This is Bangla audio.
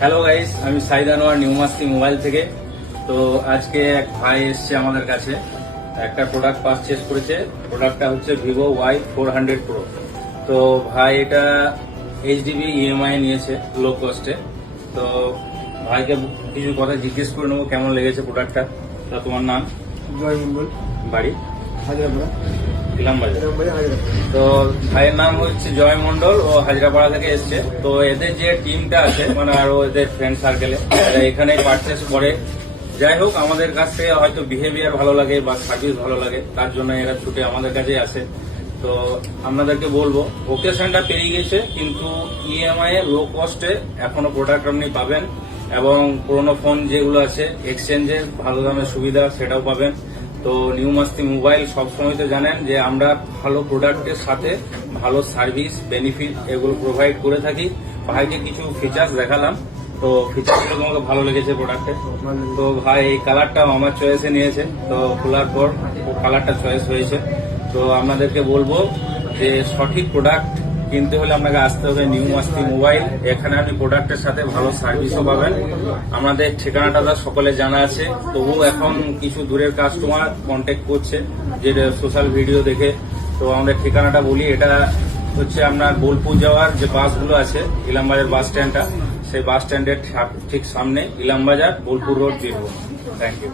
হ্যালো গাইস, আমি সাইদ আনোয়ার নিউ মাস্তি মোবাইল থেকে। তো আজকে এক ভাই এসছে আমাদের কাছে, একটা প্রোডাক্ট পারচেস করেছে। প্রোডাক্টটা হচ্ছে ভিভো Y400 প্রো। তো ভাই এটা এইচডিবি ইএমআই নিয়েছে লো কস্টে। তো ভাইকে কিছু কথা জিজ্ঞেস করে নেবো কেমন লেগেছে প্রোডাক্টটা। তা তোমার নাম? জয় মন্ডল, বাড়ি? হাজারপাড়া। ইলামবাজার। হাজারপাড়া। তো ভাইয়ের নাম হচ্ছে জয় মন্ডল, ও হাজরাপাড়া থেকে এসছে। তো এদের যে টিমটা আছে মানে আরো এদের ফ্রেন্ড সার্কেলে এখানে পারচেস করে। যাই হোক, আমাদের কাছ থেকে হয়তো বিহেভিয়ার ভালো লাগে বা সার্ভিস ভালো লাগে, তার জন্য এরা ছুটে আমাদের কাছেই আসে। তো আপনাদেরকে বলবো, ওকেশনটা পেরিয়ে গেছে কিন্তু ইএমআই এ লো কস্টে এখনো প্রোডাক্ট আপনি পাবেন, এবং পুরোনো ফোন যেগুলো আছে এক্সচেঞ্জের ভালো দামের সুবিধা সেটাও পাবেন। তো নিউ মাস্তি মোবাইল সবসময় তো জানেন যে আমরা ভালো প্রোডাক্টের সাথে ভালো সার্ভিস বেনিফিট এগুলো প্রোভাইড করে থাকি। ভাইকে কিছু ফিচার্স দেখালাম, তো ফিচার্সগুলো তোমাকে ভালো লেগেছে প্রোডাক্টে? তো ভাই এই কালারটাও আমার চয়েসে নিয়েছে, তো খোলার পর কালারটা চয়েস হয়েছে। তো আপনাদেরকে বলবো যে সঠিক প্রোডাক্ট কিনতে হলে আপনাকে আসতে হবে নিউ মাস্তি মোবাইল। এখানে আপনি প্রোডাক্টের সাথে ভালো সার্ভিসও পাবেন। আমাদের ঠিকানাটা তো সকলে জানা আছে, তবুও এখন কিছু দূরের কাস্টমার কন্ট্যাক্ট করছে যে সোশ্যাল ভিডিও দেখে। তো আমাদের ঠিকানাটা বলি, এটা হচ্ছে আপনার বোলপুর যাওয়ার যে বাসগুলো আছে, ইলামবাজার বাস স্ট্যান্ডটা, সেই বাস স্ট্যান্ডের ঠিক সামনে Ilambazar Bolpur road, Birbhum. Thank you.